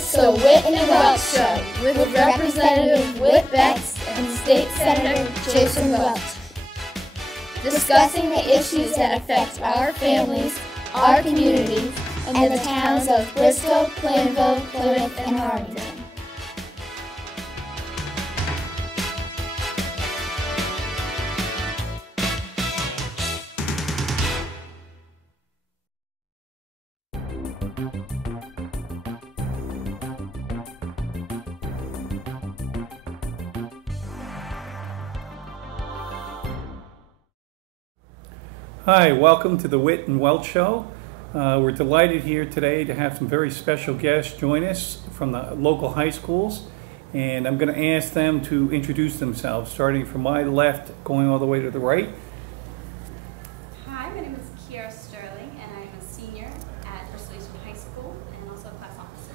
It's the Whit and Welch Show with Representative Whit and State Senator Jason Welch, discussing the issues that affect our families, our communities, and the towns of Bristol, Plainville, Plymouth, and Harlingen. Hi, welcome to the Whit and Welch Show. We're delighted here today to have some very special guests join us from the local high schools, and I'm going to ask them to introduce themselves, starting from my left, going all the way to the right. Hi, my name is Kiara Sterling, and I'm a senior at Bristol High School and also a class officer.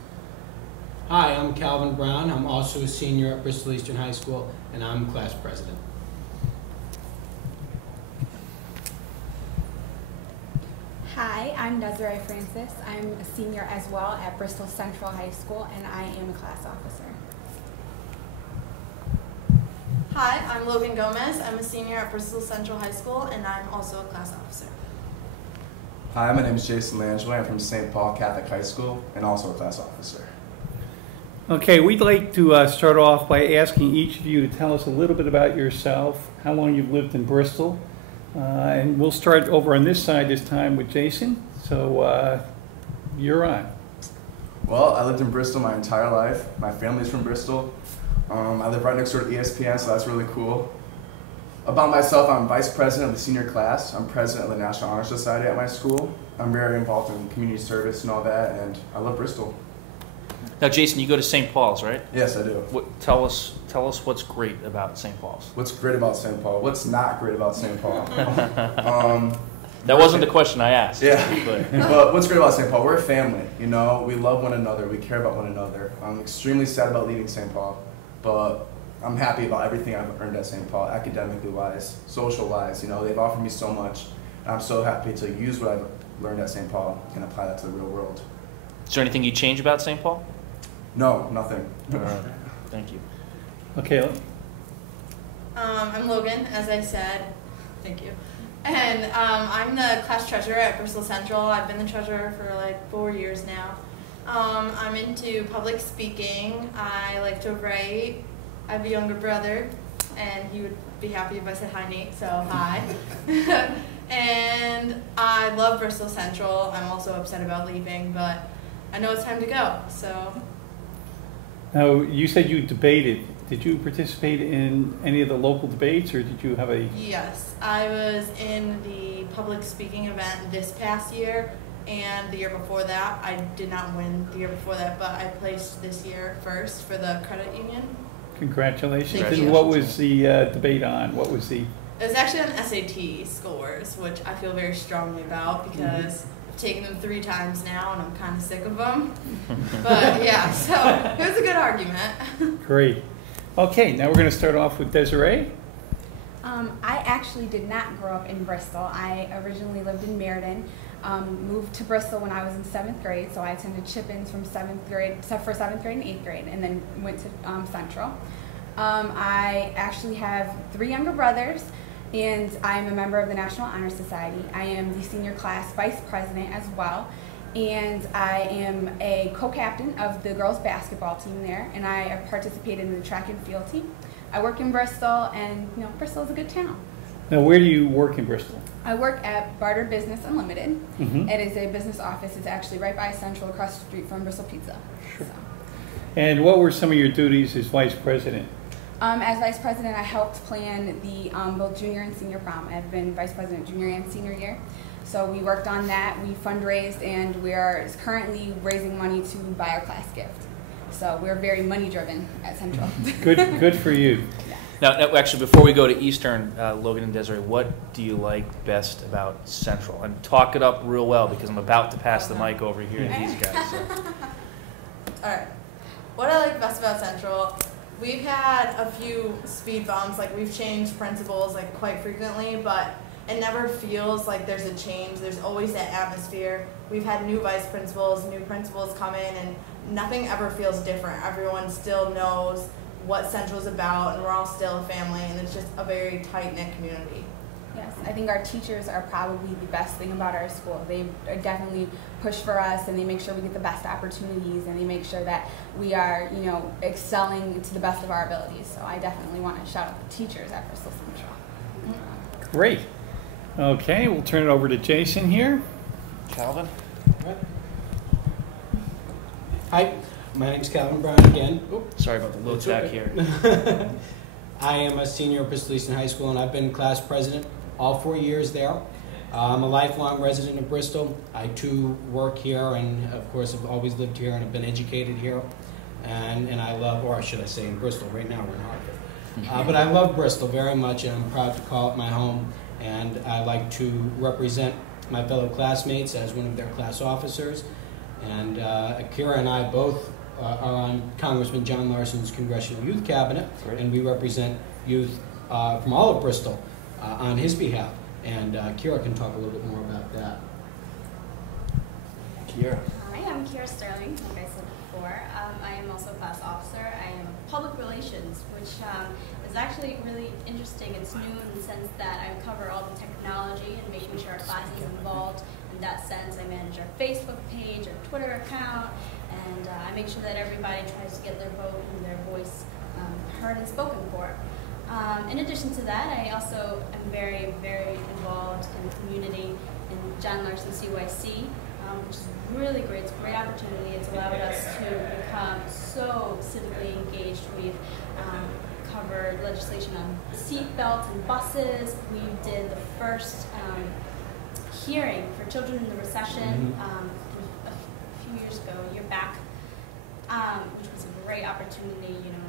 Hi, I'm Calvin Brown. I'm also a senior at Bristol Eastern High School, and I'm class president. Hi, I'm Desiree Francis. I'm a senior as well at Bristol Central High School, and I am a class officer. Hi, I'm Logan Gomez. I'm a senior at Bristol Central High School, and I'm also a class officer. Hi, my name is Jason Langelo. I'm from St. Paul Catholic High School, and also a class officer. Okay, we'd like to start off by asking each of you to tell us a little bit about yourself, how long you've lived in Bristol. And we'll start over on this side this time with Jason. So you're on. Well, I lived in Bristol my entire life. My family's from Bristol. I live right next door to ESPN, so that's really cool. About myself, I'm vice president of the senior class. I'm president of the National Honor Society at my school. I'm very involved in community service and all that, and I love Bristol. Now, Jason, you go to St. Paul's, right? Yes, I do. Tell us what's great about St. Paul's. What's great about St. Paul? What's not great about St. Paul? That wasn't the question I asked. Yeah, but what's great about St. Paul? We're a family, you know? We love one another. We care about one another. I'm extremely sad about leaving St. Paul, but I'm happy about everything I've earned at St. Paul, academically wise, social wise. You know, they've offered me so much, and I'm so happy to use what I've learned at St. Paul and apply that to the real world. Is there anything you change about St. Paul? No, nothing. Thank you. Okay. I'm Logan, as I said. Thank you. And I'm the class treasurer at Bristol Central. I've been the treasurer for like 4 years now. I'm into public speaking. I like to write. I have a younger brother, and he would be happy if I said hi, Nate, so hi. And I love Bristol Central. I'm also upset about leaving, but I know it's time to go, so. Now, you said you debated. Did you participate in any of the local debates, or did you have a... Yes, I was in the public speaking event this past year, and the year before that. I did not win the year before that, but I placed this year first for the credit union. Congratulations. Thank you. And what was the debate on? What was the... It was actually on SAT scores, which I feel very strongly about because I've taken them 3 times now and I'm kind of sick of them. But yeah, so it was a good argument. Great. Okay, now we're going to start off with Desiree. I actually did not grow up in Bristol. I originally lived in Meriden, moved to Bristol when I was in 7th grade, so I attended Chip-ins from 7th grade, except for 7th grade and 8th grade, and then went to Central. I actually have 3 younger brothers, and I'm a member of the National Honor Society. I am the senior class vice president as well, and I am a co-captain of the girls basketball team there, and I have participated in the track and field team. I work in Bristol, and you know, Bristol is a good town. Now, where do you work in Bristol? I work at Barter Business Unlimited. Mm-hmm. It is a business office. It's actually right by Central, across the street from Bristol Pizza. Sure. So. And what were some of your duties as vice president? As vice president, I helped plan the both junior and senior prom. I've been vice president junior and senior year. So we worked on that, we fundraised, and we are currently raising money to buy our class gift. So we're very money driven at Central. Good for you. Yeah. Now, actually, before we go to Eastern, Logan and Desiree, what do you like best about Central? And talk it up real well because I'm about to pass the mic over here to these guys. So. All right. What I like best about Central, we've had a few speed bumps. Like we've changed principals like quite frequently, but it never feels like there's a change. There's always that atmosphere. We've had new vice principals, new principals come in, and nothing ever feels different. Everyone still knows what Central's about, and we're all still a family, and it's just a very tight-knit community. Yes, I think our teachers are probably the best thing about our school. They definitely push for us, and they make sure we get the best opportunities, and they make sure that we are, you know, excelling to the best of our abilities. So I definitely want to shout out the teachers at Bristol Central. Great. Okay, we'll turn it over to Jason here. Calvin? Hi, my name's Calvin Brown again. Sorry about the low tech here. I am a senior at Bristol Eastern High School, and I've been class president all 4 years there. I'm a lifelong resident of Bristol. I too work here, and of course have always lived here and have been educated here. And I love, or should I say in Bristol, right now we're in Hartford. But I love Bristol very much, and I'm proud to call it my home. And I like to represent my fellow classmates as one of their class officers. And Akira and I both are on Congressman John Larson's Congressional Youth Cabinet, and we represent youth from all of Bristol on his behalf. And Kira can talk a little bit more about that. Kira. Hi, I'm Kira Sterling, like I said before. I am also a class officer. I am public relations, which is actually really interesting. It's new in the sense that I cover all the technology and making sure our class is involved. In that sense, I manage our Facebook page, our Twitter account, and I make sure that everybody tries to get their vote and their voice heard and spoken for. In addition to that, I also am very, very involved in the community in John Larson CYC, which is really great. It's a great opportunity. It's allowed us to become so civically engaged. We've covered legislation on seat belts and buses. We did the first hearing for children in the recession a few years ago, a year back, which was a great opportunity. You know,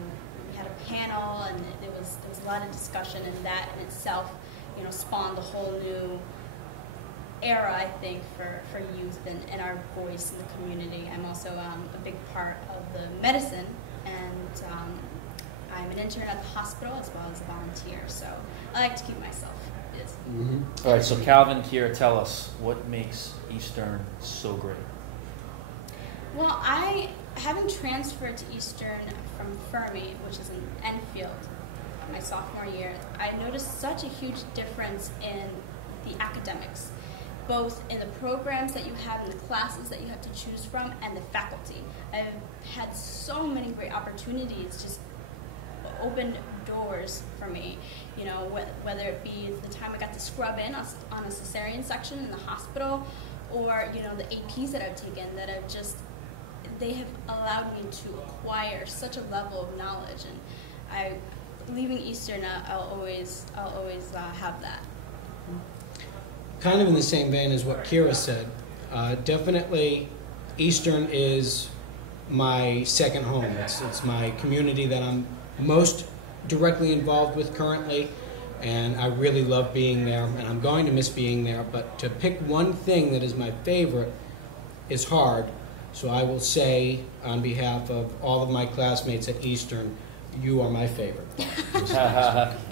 we had a panel, and there was a lot of discussion, and that in itself, you know, spawned a whole new era, I think, for youth and our voice in the community. I'm also a big part of the medicine, and I'm an intern at the hospital as well as a volunteer, so I like to keep myself busy. All right, so Calvin, Kira, tell us, what makes Eastern so great? Well, having transferred to Eastern from Fermi, which is in Enfield, my sophomore year, I noticed such a huge difference in the academics, both in the programs that you have and the classes that you have to choose from and the faculty. I've had so many great opportunities, just opened doors for me, you know, whether it be the time I got to scrub in on a cesarean section in the hospital, or, you know, the APs that I've taken that have just, they have allowed me to acquire such a level of knowledge, and leaving Eastern, I'll always have that. Kind of in the same vein as what Kira said, definitely Eastern is my second home. It's my community that I'm most directly involved with currently, and I really love being there, and I'm going to miss being there, but to pick one thing that is my favorite is hard, so I will say on behalf of all of my classmates at Eastern, you are my favorite.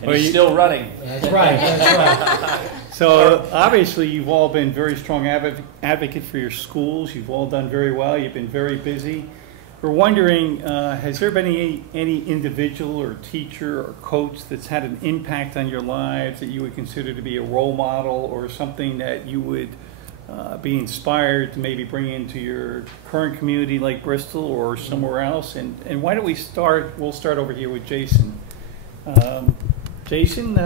And he's still running. That's right, that's right. So obviously you've all been very strong advocates for your schools. You've all done very well. You've been very busy. We're wondering, has there been any individual or teacher or coach that's had an impact on your lives that you would consider to be a role model, or something that you would be inspired to maybe bring into your current community like Bristol or somewhere else? And why don't we start, we'll start over here with Jason. Jason,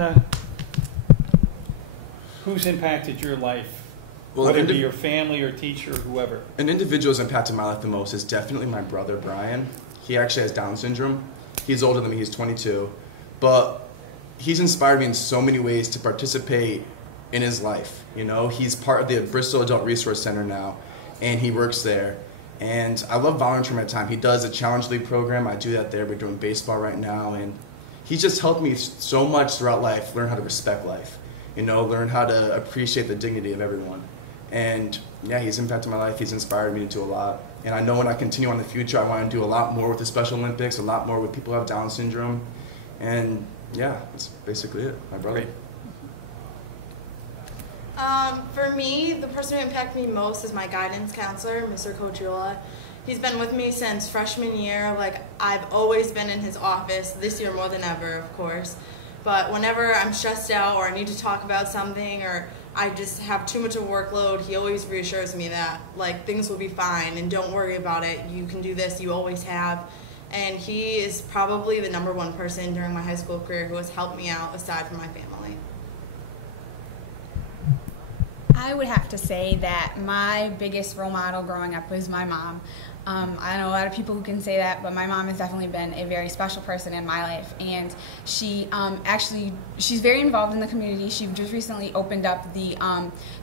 who's impacted your life? Well, whether it be your family or teacher or whoever. An individual who's impacted my life the most is definitely my brother, Brian. He actually has Down syndrome. He's older than me, he's 22. But he's inspired me in so many ways to participate in his life. You know, he's part of the Bristol Adult Resource Center now, and he works there. And I love volunteering my time. He does a Challenge League program. I do that there. We're doing baseball right now. And he's just helped me so much throughout life, learn how to respect life. You know, learn how to appreciate the dignity of everyone. And yeah, he's impacted my life. He's inspired me to do a lot. And I know when I continue on in the future, I want to do a lot more with the Special Olympics, a lot more with people who have Down syndrome. And yeah, that's basically it. My brother. Great. For me, the person who impacted me most is my guidance counselor, Mr. Cochula. He's been with me since freshman year. Like, I've always been in his office, this year more than ever, of course. But whenever I'm stressed out or I need to talk about something or I just have too much of a workload, he always reassures me that, like, things will be fine and don't worry about it. You can do this, you always have. And he is probably the #1 person during my high school career who has helped me out aside from my family. I would have to say that my biggest role model growing up was my mom. I know a lot of people who can say that, but my mom has definitely been a very special person in my life. And she she's very involved in the community. She just recently opened up the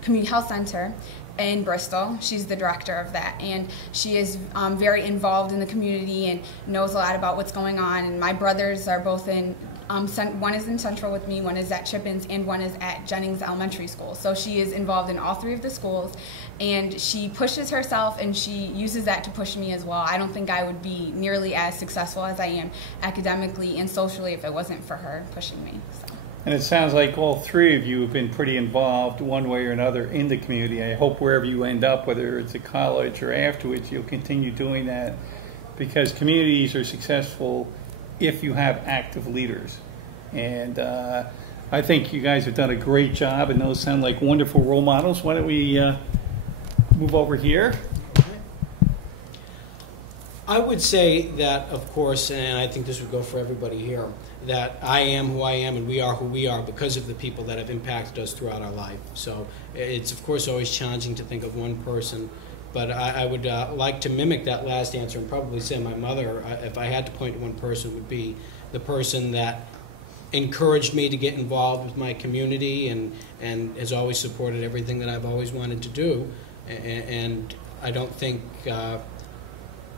community health center in Bristol. She's the director of that, and she is very involved in the community and knows a lot about what's going on. And my brothers are both in one is in Central with me, one is at Chippens, and one is at Jennings Elementary School. So she is involved in all 3 of the schools, and she pushes herself, and she uses that to push me as well. I don't think I would be nearly as successful as I am academically and socially if it wasn't for her pushing me. So. And it sounds like all 3 of you have been pretty involved one way or another in the community. I hope wherever you end up, whether it's at college or afterwards, you'll continue doing that, because communities are successful if you have active leaders. And I think you guys have done a great job, and those sound like wonderful role models. Why don't we move over here? I would say that, of course, and I think this would go for everybody here, that I am who I am and we are who we are because of the people that have impacted us throughout our life. So it's, of course, always challenging to think of one person. But I would like to mimic that last answer and probably say my mother, if I had to point to one person, would be the person that encouraged me to get involved with my community and has always supported everything that I've always wanted to do. And I don't think,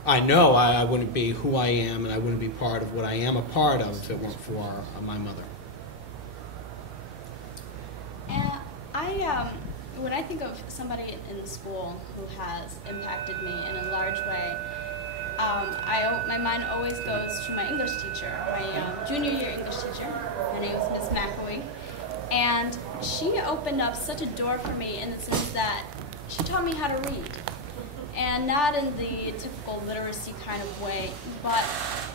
I know I wouldn't be who I am and I wouldn't be part of what I am a part of if it weren't for my mother. When I think of somebody in the school who has impacted me in a large way, my mind always goes to my English teacher, my junior year English teacher. Her name is Miss McAwee. And she opened up such a door for me in the sense that she taught me how to read. And not in the typical literacy kind of way, but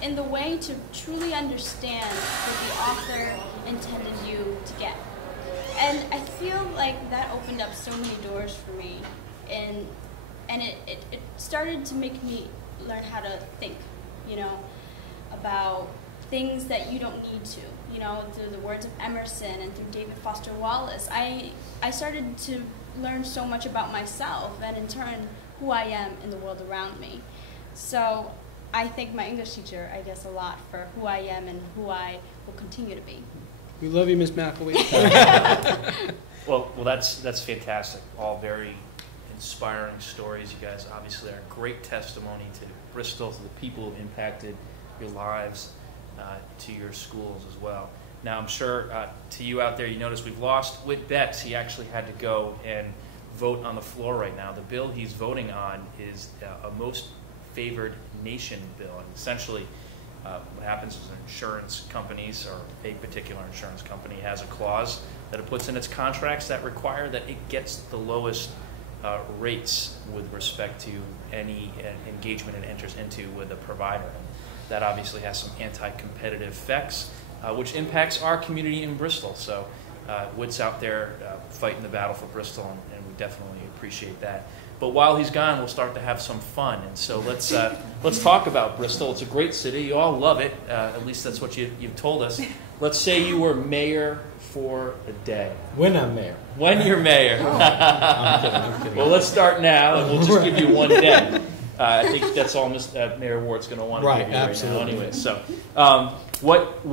in the way to truly understand what the author intended you to get. And I feel like that opened up so many doors for me, and it started to make me learn how to think, about things that you don't need to, through the words of Emerson and through David Foster Wallace. I started to learn so much about myself and in turn who I am in the world around me. So I thank my English teacher, I guess, a lot for who I am and who I will continue to be. We love you, Miss McAwee. Well, that's fantastic. All very inspiring stories. You guys obviously are a great testimony to Bristol, to the people who impacted your lives, to your schools as well. Now, I'm sure to you out there, you notice we've lost Whit Betts. He actually had to go and vote on the floor right now. The bill he's voting on is a most favored nation bill. And essentially, what happens is insurance companies, or a particular insurance company, has a clause that it puts in its contracts that require that it gets the lowest rates with respect to any engagement it enters into with a provider. And that obviously has some anti-competitive effects, which impacts our community in Bristol. So Whit's out there fighting the battle for Bristol, and we definitely appreciate that. But while he's gone, we'll start to have some fun. And so let's talk about Bristol. It's a great city. You all love it. At least that's what you've told us. Let's say you were mayor for a day. When I'm mayor. When you're mayor. Oh. I'm kidding. Well, let's start now, and we'll just give you one day. I think that's all Mayor Ward's going to want to give you right now anyway. So what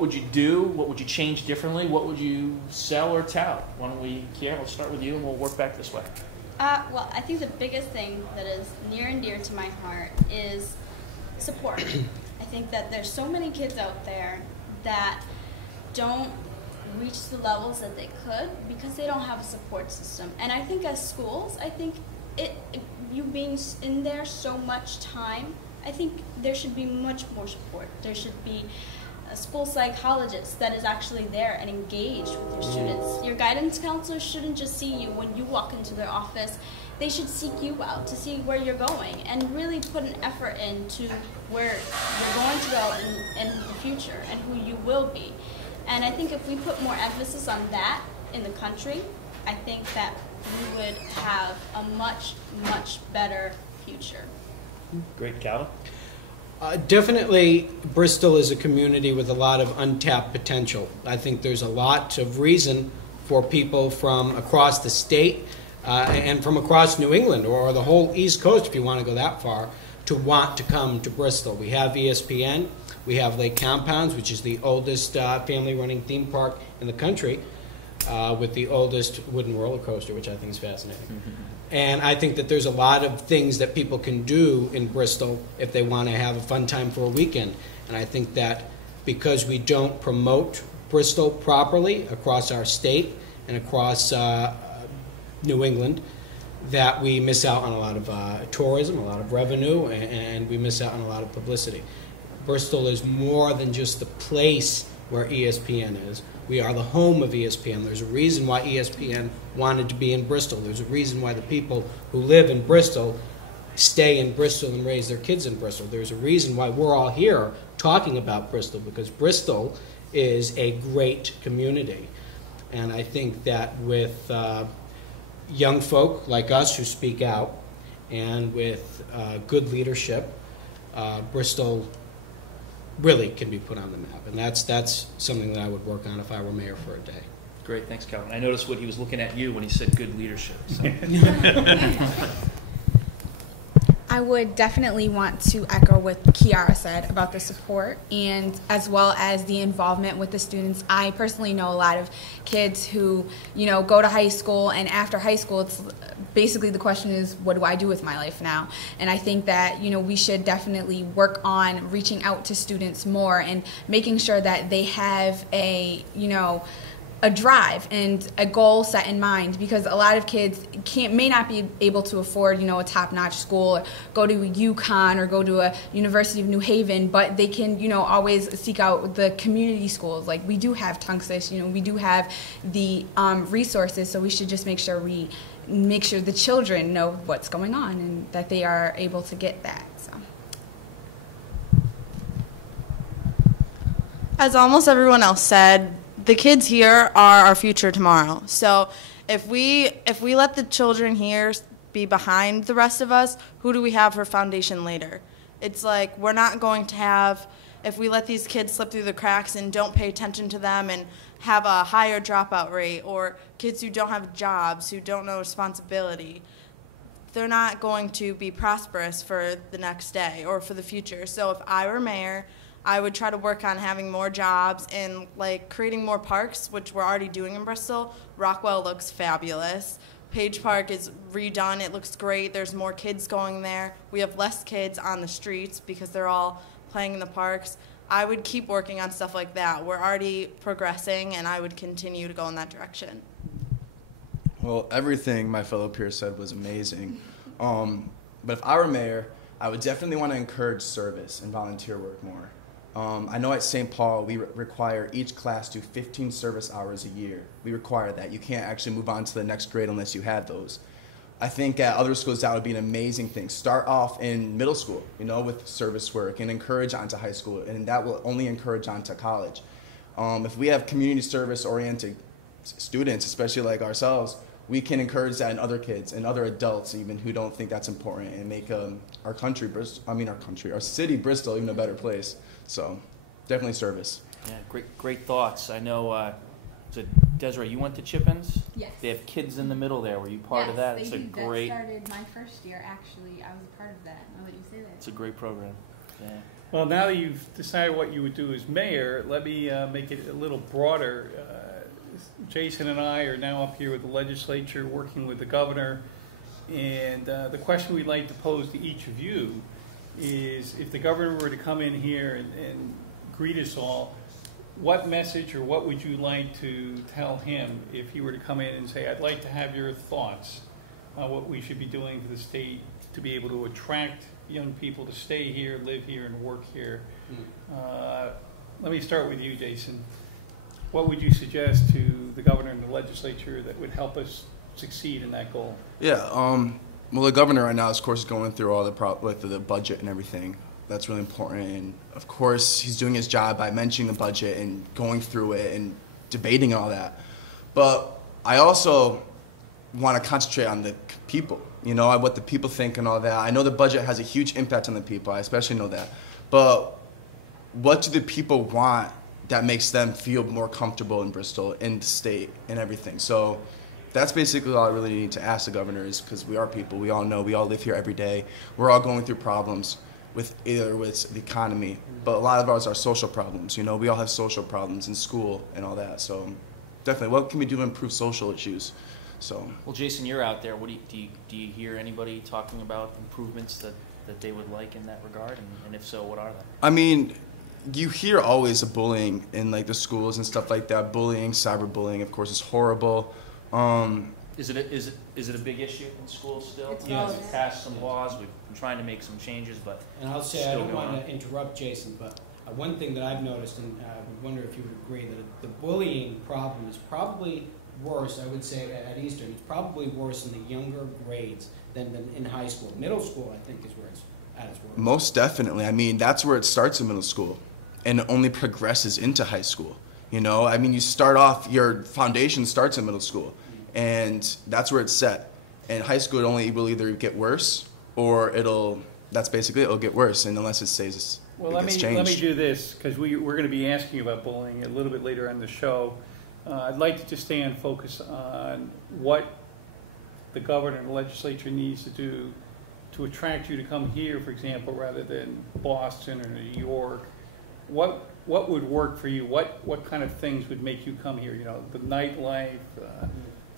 would you do? What would you change differently? What would you sell or tout? Why don't we, Kiara, we'll start with you, and we'll work back this way. Well, I think the biggest thing that is near and dear to my heart is support. I think that there's so many kids out there that don't reach the levels that they could because they don't have a support system. And I think as schools, you being in there so much time, I think there should be much more support. There should be a school psychologist that is actually there and engaged with your students. Your guidance counselor shouldn't just see you when you walk into their office. They should seek you out to see where you're going and really put an effort into where you're going to go in the future and who you will be. And I think if we put more emphasis on that in the country, I think that we would have a much, much better future. Great, Calvin. Definitely, Bristol is a community with a lot of untapped potential. I think there's a lot of reason for people from across the state and from across New England or the whole East Coast, if you want to go that far, to want to come to Bristol. We have ESPN, we have Lake Compounds, which is the oldest family-running theme park in the country, with the oldest wooden roller coaster, which I think is fascinating. And I think that there's a lot of things that people can do in Bristol if they want to have a fun time for a weekend. And I think that because we don't promote Bristol properly across our state and across New England, that we miss out on a lot of tourism, a lot of revenue, and we miss out on a lot of publicity. Bristol is more than just the place where ESPN is. We are the home of ESPN. There's a reason why ESPN wanted to be in Bristol. There's a reason why the people who live in Bristol stay in Bristol and raise their kids in Bristol. There's a reason why we're all here talking about Bristol, because Bristol is a great community. And I think that with young folk like us who speak out and with good leadership, Bristol really can be put on the map, and that's something that I would work on if I were mayor for a day. Great, thanks, Calvin. I noticed what he was looking at you when he said good leadership. So. I would definitely want to echo what Kiara said about the support and as well as the involvement with the students. I personally know a lot of kids who, go to high school, and after high school, it's basically the question is, what do I do with my life now? And I think that, we should definitely work on reaching out to students more and making sure that they have a drive and a goal set in mind, because a lot of kids may not be able to afford, a top-notch school, or go to UConn or go to a University of New Haven, but they can, always seek out the community schools. Like we do have Tunxus, we do have the resources, so we should just make sure the children know what's going on and that they are able to get that. So. As almost everyone else said, the kids here are our future tomorrow. So if we let the children here be behind the rest of us, who do we have for foundation later? It's like we're not going to have, if we let these kids slip through the cracks and don't pay attention to them and have a higher dropout rate, or kids who don't have jobs, who don't know responsibility, they're not going to be prosperous for the next day or for the future. So if I were mayor, I would try to work on having more jobs and creating more parks, which we're already doing in Bristol. Rockwell looks fabulous. Page Park is redone. It looks great. There's more kids going there. We have less kids on the streets because they're all playing in the parks. I would keep working on stuff like that. We're already progressing, and I would continue to go in that direction. Well, everything my fellow peers said was amazing. But if I were mayor, I would definitely want to encourage service and volunteer work more. I know at St. Paul we require each class to do 15 service hours a year. We require that. You can't actually move on to the next grade unless you have those. I think at other schools that would be an amazing thing. Start off in middle school, with service work and encourage onto high school, and that will only encourage onto college. If we have community service oriented students, especially like ourselves, we can encourage that in other kids and other adults even who don't think that's important, and make our city, Bristol, even a better place. So definitely service. Yeah, great thoughts. I know, Desiree, you went to Chip-ins? Yes. They have kids in the middle there. Were you part of that? Yes, It's a great. That started my first year, actually. I was a part of that. I'll let you say that. It's a great program. Yeah. Well, now that you've decided what you would do as mayor, let me make it a little broader. Jason and I are now up here with the legislature, working with the governor, and the question we'd like to pose to each of you is, if the governor were to come in here and greet us all, what message or what would you like to tell him if he were to come in and say, I'd like to have your thoughts on what we should be doing for the state to be able to attract young people to stay here, live here, and work here? Let me start with you, Jason. What would you suggest to the governor and the legislature that would help us succeed in that goal? Yeah, well, the governor right now, of course, is going through all with the budget and everything. That's really important. And, of course, he's doing his job by mentioning the budget and going through it and debating all that. But I also want to concentrate on the people, you know, what the people think and all that. I know the budget has a huge impact on the people. I especially know that. But what do the people want that makes them feel more comfortable in Bristol, in the state, and everything? So that's basically all I really need to ask the governor, is because we are people. We all know. We all live here every day. We're all going through problems with the economy, but a lot of ours are social problems. You know, we all have social problems in school and all that. So definitely, what can we do to improve social issues? So. Well, Jason, you're out there. What do you hear anybody talking about improvements that they would like in that regard? And if so, what are they? I mean, you hear always of bullying in like the schools and stuff like that. Bullying, cyberbullying, of course, is horrible. Is it a big issue in schools still? Yes. We've passed some laws. We've been trying to make some changes, but and I'll say I don't want to interrupt Jason, but one thing that I've noticed, and I would wonder if you would agree, that the bullying problem is probably worse. I would say at Eastern, it's probably worse in the younger grades than in high school. Middle school, I think, is where it's at its worst. Most definitely. I mean, that's where it starts in middle school, and it only progresses into high school. You know, I mean, you start off, your foundation starts in middle school, and that's where it's set. And high school, it will either get worse, or that's basically it, it'll get worse, and unless it stays, well, let me do this, because we're going to be asking you about bullying a little bit later on the show. I'd like to just stay and focus on what the governor and the legislature needs to do to attract you to come here, for example, rather than Boston or New York. What would work for you? What kind of things would make you come here? You know, the nightlife,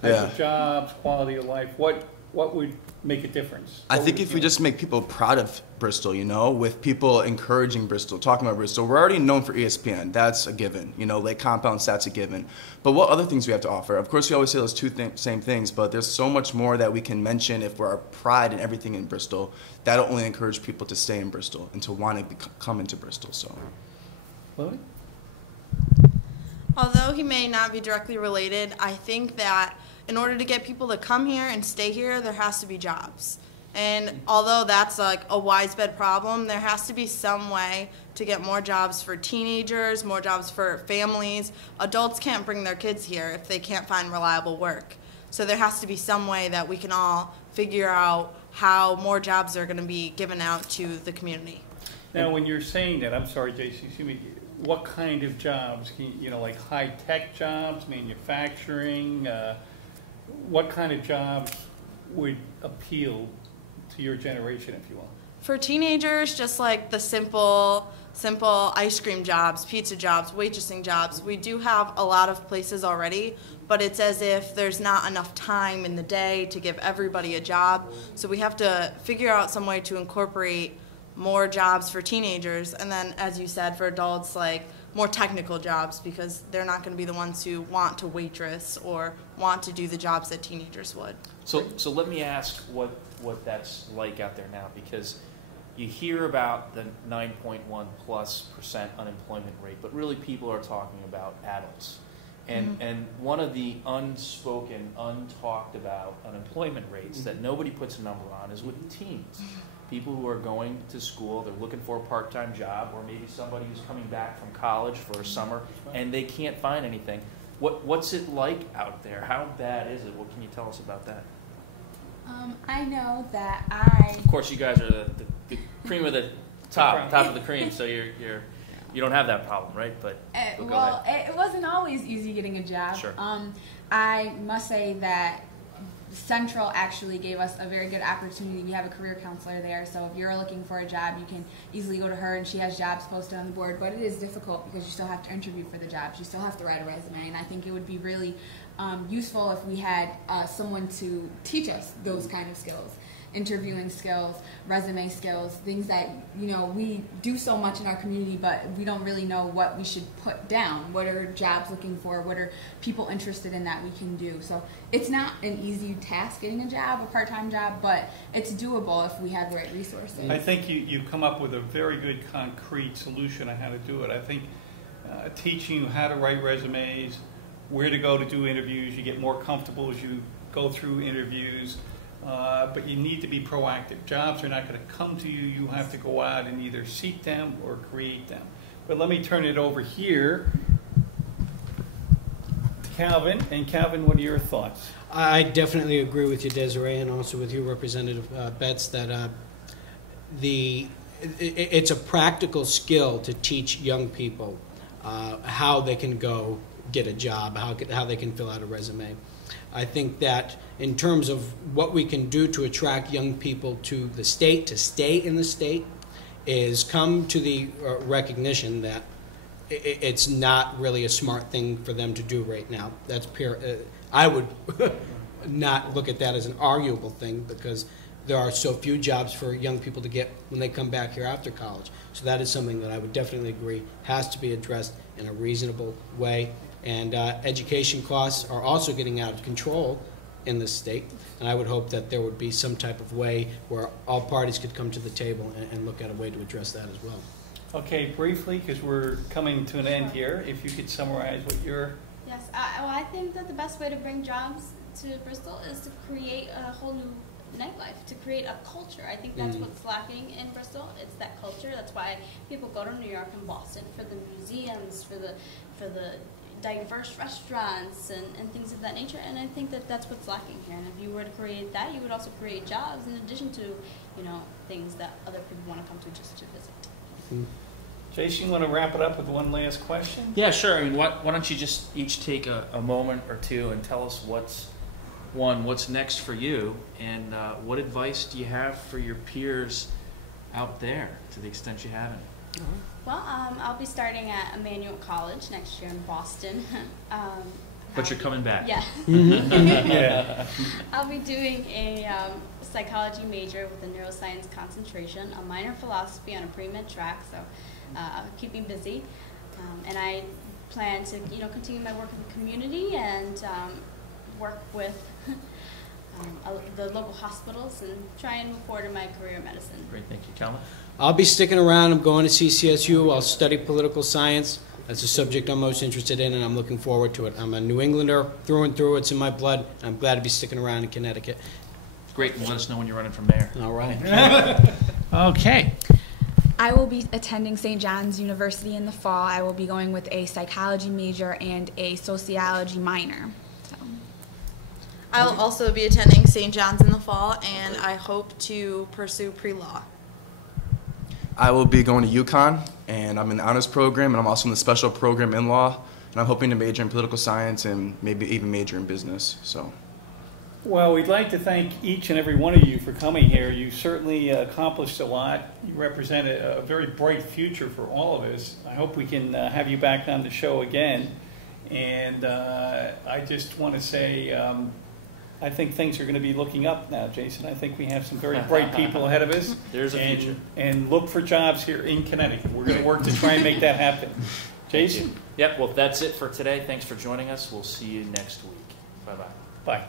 type of jobs, quality of life. What would make a difference? I think if we just make people proud of Bristol, you know, with people encouraging Bristol, talking about Bristol. We're already known for ESPN. That's a given. You know, Lake Compound, that's a given. But what other things do we have to offer? Of course, we always say those same things, but there's so much more that we can mention if we're pride in everything in Bristol. That'll only encourage people to stay in Bristol and to want to come into Bristol. So. Chloe? Although he may not be directly related, I think that in order to get people to come here and stay here, there has to be jobs. And although that's like a widespread problem, there has to be some way to get more jobs for teenagers, more jobs for families. Adults can't bring their kids here if they can't find reliable work. So there has to be some way that we can all figure out how more jobs are going to be given out to the community. Now, when you're saying that, I'm sorry, Jason, excuse me, what kind of jobs? You know, like high-tech jobs, manufacturing? What kind of jobs would appeal to your generation, if you will? For teenagers, just like the simple ice cream jobs, pizza jobs, waitressing jobs. We do have a lot of places already, but it's as if there's not enough time in the day to give everybody a job. So we have to figure out some way to incorporate more jobs for teenagers, and then, as you said, for adults, like more technical jobs, because they're not going to be the ones who want to waitress or want to do the jobs that teenagers would. So let me ask what that's like out there now, because you hear about the 9.1+% unemployment rate, but really people are talking about adults. And one of the unspoken, untalked about unemployment rates that nobody puts a number on is with teens. People who are going to school, they're looking for a part-time job, or maybe somebody who's coming back from college for a summer, and they can't find anything. What's it like out there? How bad is it? What can you tell us about that? I know that Of course, you guys are the cream of the top of the cream, so you don't have that problem, right? But well, it wasn't always easy getting a job. Sure. I must say that Central actually gave us a very good opportunity. We have a career counselor there, so if you're looking for a job, you can easily go to her, and she has jobs posted on the board. But it is difficult because you still have to interview for the jobs. You still have to write a resume, and I think it would be really useful if we had someone to teach us those kind of skills. Interviewing skills, resume skills, things that, you know, we do so much in our community, but we don't really know what we should put down. What are jobs looking for? What are people interested in that we can do? So it's not an easy task getting a job, a part-time job, but it's doable if we have the right resources. I think you've come up with a very good concrete solution on how to do it. I think teaching you how to write resumes, where to go to do interviews. You get more comfortable as you go through interviews, but you need to be proactive. Jobs are not going to come to you. You have to go out and either seek them or create them. But let me turn it over here to Calvin. And Calvin, what are your thoughts? I definitely agree with you, Desiree, and also with you, Representative Betts, that it's a practical skill to teach young people how they can go get a job, how they can fill out a resume. I think that in terms of what we can do to attract young people to the state, to stay in the state, is come to the recognition that it's not really a smart thing for them to do right now. That's I would not look at that as an arguable thing, because there are so few jobs for young people to get when they come back here after college. So that is something that I would definitely agree has to be addressed in a reasonable way. And education costs are also getting out of control in this state, and I would hope that there would be some type of way where all parties could come to the table and look at a way to address that as well. Okay, briefly, because we're coming to an end here, if you could summarize what you're... Yes, well, I think that the best way to bring jobs to Bristol is to create a whole new nightlife, to create a culture. I think that's what's lacking in Bristol. It's that culture. That's why people go to New York and Boston, for the museums, for the diverse restaurants and things of that nature. And I think that that's what's lacking here. And if you were to create that, you would also create jobs in addition to, things that other people want to come to just to visit. Jason, you want to wrap it up with one last question? Yeah, sure. I mean, why don't you just each take a moment or two and tell us what's next for you, and what advice do you have for your peers out there, to the extent you have any? Well, I'll be starting at Emmanuel College next year in Boston. But you're coming back. Yeah. Yeah. I'll be doing a psychology major with a neuroscience concentration, a minor philosophy on a pre-med track, so I'll keep me busy. And I plan to, continue my work in the community and work with the local hospitals and try and move forward in my career in medicine. Great, thank you. Calvin? I'll be sticking around. I'm going to CCSU. I'll study political science. That's a subject I'm most interested in, and I'm looking forward to it. I'm a New Englander through and through. It's in my blood, and I'm glad to be sticking around in Connecticut. Great, and let us know when you're running for mayor. All right. Okay. I will be attending St. John's University in the fall. I will be going with a psychology major and a sociology minor. I'll also be attending St. John's in the fall, and I hope to pursue pre-law. I will be going to UConn, and I'm in the honors program, and I'm also in the special program in law, and I'm hoping to major in political science and maybe even major in business. So. Well, we'd like to thank each and every one of you for coming here. You certainly accomplished a lot. You represent a very bright future for all of us. I hope we can have you back on the show again. And I just want to say, I think things are going to be looking up now, Jason. I think we have some very bright people ahead of us. There's a future. And look for jobs here in Connecticut. We're going to work to try and make that happen. Jason? Yep, well, that's it for today. Thanks for joining us. We'll see you next week. Bye-bye. Bye.